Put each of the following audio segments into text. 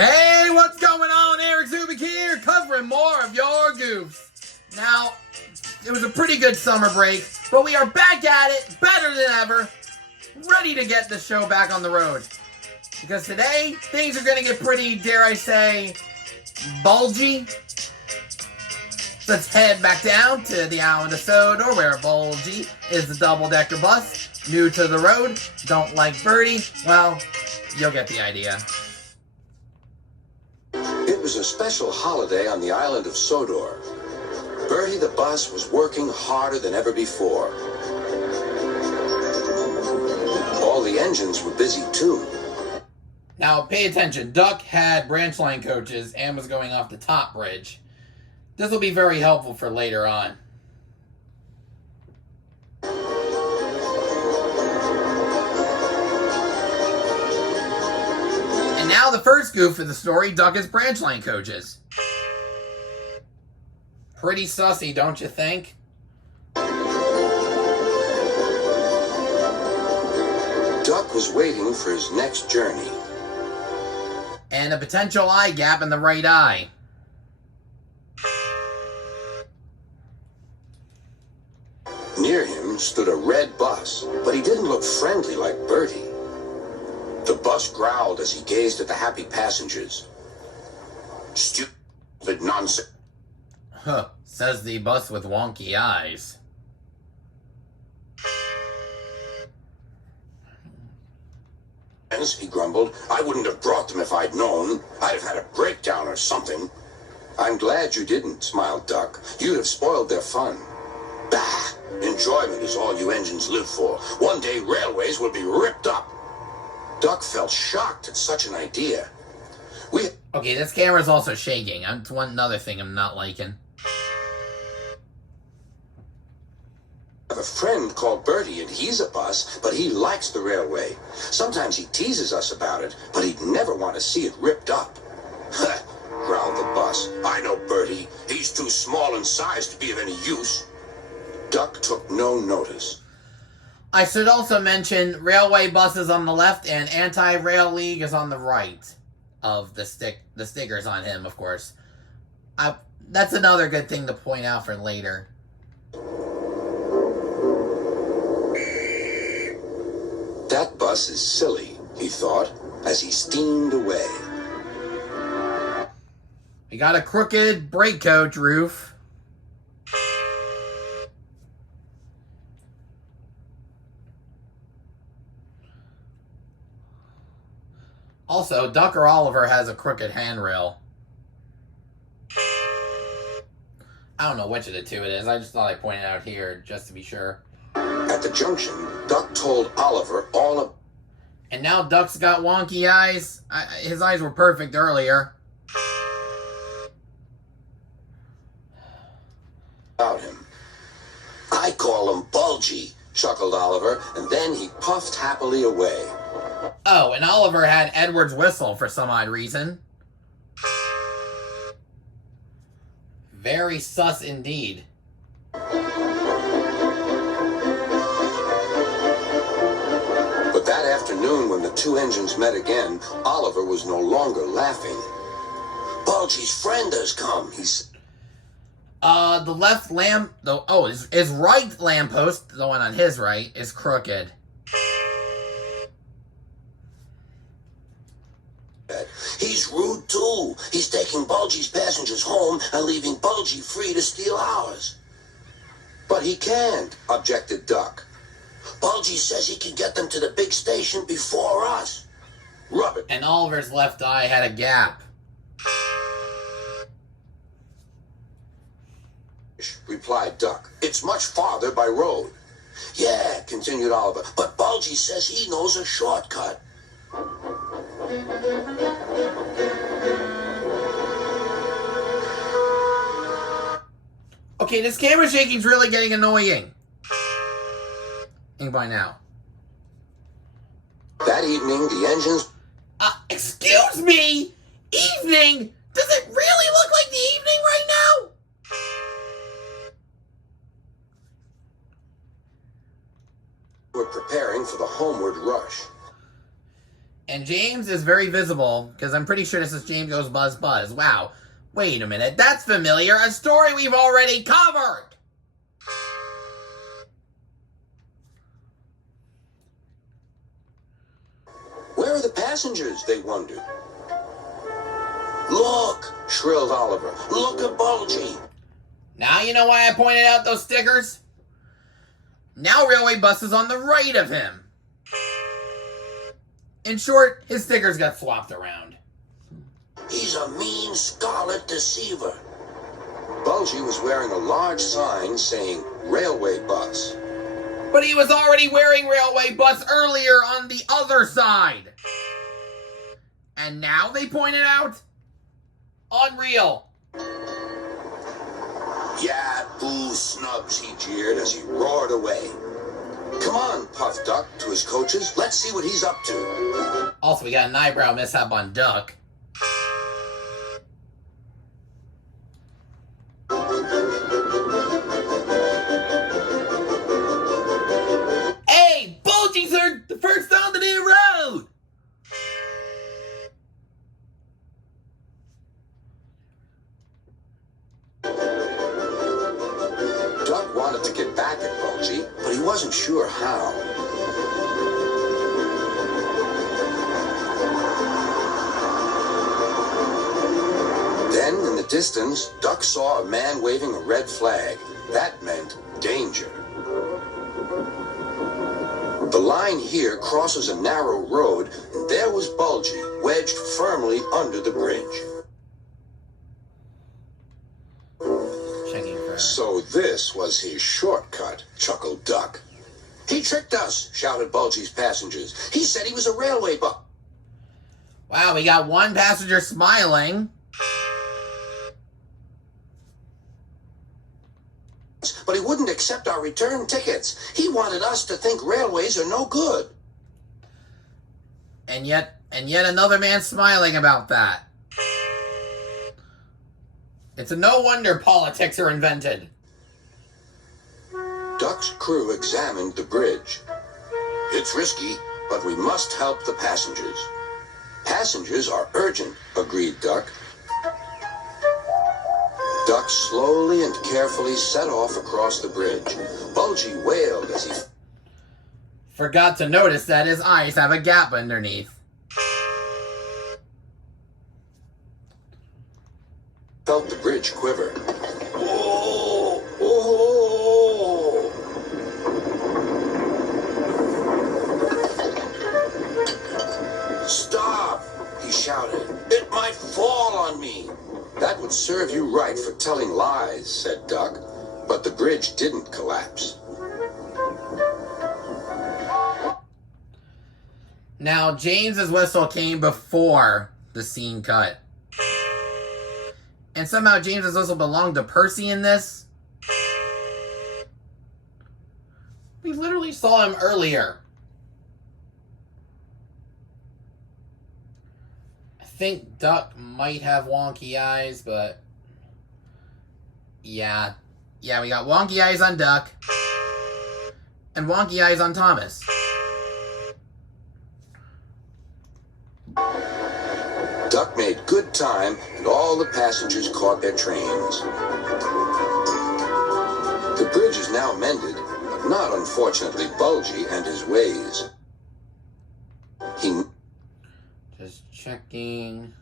Hey, what's going on? Eric Zubik here, covering more of your Goofs. Now, it was a pretty good summer break, but we are back at it, better than ever, ready to get the show back on the road. Because today, things are going to get pretty, dare I say, bulgy. Let's head back down to the island of Sodor, where Bulgy is the double-decker bus. New to the road, don't like Birdie. Well, you'll get the idea. It was a special holiday on the island of Sodor. Bertie the bus was working harder than ever before. All the engines were busy too. Now, pay attention. Duck had branch line coaches and was going off the top bridge. This will be very helpful for later on. And now the first goof of the story, Duck is branch line coaches. Pretty sussy, don't you think? Duck was waiting for his next journey. And a potential eye gap in the right eye. Near him stood a red bus, but he didn't look friendly like Bertie. The bus growled as he gazed at the happy passengers. Stupid nonsense. Huh, says the bus with wonky eyes. He grumbled. I wouldn't have brought them if I'd known. I'd have had a breakdown or something. I'm glad you didn't, smiled Duck. You'd have spoiled their fun. Bah! Enjoyment is all you engines live for. One day railways will be ripped up. Duck felt shocked at such an idea. Okay, this camera's also shaking. That's one other thing I'm not liking. I have a friend called Bertie, and he's a bus, but he likes the railway. Sometimes he teases us about it, but he'd never want to see it ripped up. Growled the bus. I know Bertie. He's too small in size to be of any use. Duck took no notice. I should also mention railway buses on the left and anti-rail league is on the right of the stickers on him, of course. That's another good thing to point out for later. That bus is silly, he thought, as he steamed away. We got a crooked brake coach roof. Also, Duck or Oliver has a crooked handrail. I don't know which of the two it is. I just thought I'd point it out here just to be sure. At the junction, Duck told Oliver all And now Duck's got wonky eyes. His eyes were perfect earlier. about him. I call him Bulgy, chuckled Oliver, and then he puffed happily away. Oh, and Oliver had Edward's whistle for some odd reason. Very sus indeed. But that afternoon, when the two engines met again, Oliver was no longer laughing. Bulgy's friend has come, he said. The left lamp, his right lamppost, the one on his right, is crooked. He's rude too. He's taking Bulgy's passengers home and leaving Bulgy free to steal ours. But he can't, objected Duck. Bulgy says he can get them to the big station before us. Rub it. And Oliver's left eye had a gap. Replied Duck. It's much farther by road. Yeah, continued Oliver, but Bulgy says he knows a shortcut. Okay, this camera shaking's really getting annoying. And by now. That evening, the engines... Excuse me? Evening? Does it really look like the evening right now? were preparing for the homeward rush. And James is very visible, because I'm pretty sure this is James Goes Buzz Buzz. Wow. Wait a minute, that's familiar. A story we've already covered! Where are the passengers, they wondered. Look, shrilled Oliver. Look at Bulgy. Now you know why I pointed out those stickers? Now Railway Bus is on the right of him. In short, his stickers got swapped around. He's a mean scarlet deceiver. Bulgy was wearing a large sign saying Railway Bus. But he was already wearing Railway Bus earlier on the other side. And now they pointed out? Unreal. Yeah, boo snubs, he jeered as he roared away. Come on, Puff Duck, to his coaches. Let's see what he's up to. Also, we got an eyebrow mishap on Duck. Hey, Bulgy's the first on the new road! Duck wanted to get back at Bulgy, but he wasn't sure how. Then, in the distance, Duck saw a man waving a red flag. That meant danger. The line here crosses a narrow road, and there was Bulgy, wedged firmly under the bridge. So this was his shortcut, chuckled Duck. He tricked us, shouted Bulgy's passengers. He said he was a railway bus. Wow, we got one passenger smiling. But he wouldn't accept our return tickets. He wanted us to think railways are no good. And yet another man smiling about that. It's a no wonder politics are invented. Duck's crew examined the bridge. It's risky, but we must help the passengers. Passengers are urgent, agreed Duck. Duck slowly and carefully set off across the bridge. Bulgy wailed as he forgot to notice that his eyes have a gap underneath. Felt the bridge quiver. Whoa! Whoa! Stop! He shouted. It might fall on me. That would serve you right for telling lies, said Duck. But the bridge didn't collapse. Now, James's whistle came before the scene cut. And somehow James's whistle belonged to Percy in this. We literally saw him earlier. I think Duck might have wonky eyes, but yeah, we got wonky eyes on Duck and wonky eyes on Thomas. Duck made good time, and all the passengers caught their trains. The bridge is now mended, but not, unfortunately, Bulgy and his ways. He just checking.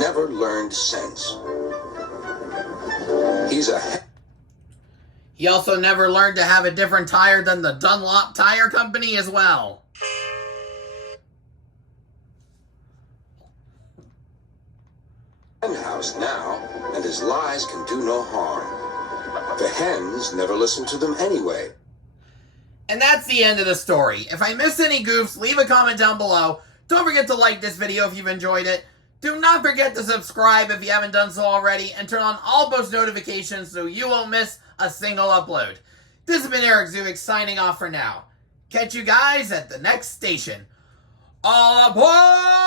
Never learned sense. He also never learned to have a different tire than the Dunlop Tire Company as well. House now, and his lies can do no harm. The hens never listen to them anyway. And that's the end of the story. If I missed any goofs, leave a comment down below. Don't forget to like this video if you've enjoyed it. Do not forget to subscribe if you haven't done so already, and turn on all post notifications so you won't miss a single upload. This has been Eric Zubik signing off for now. Catch you guys at the next station. All aboard!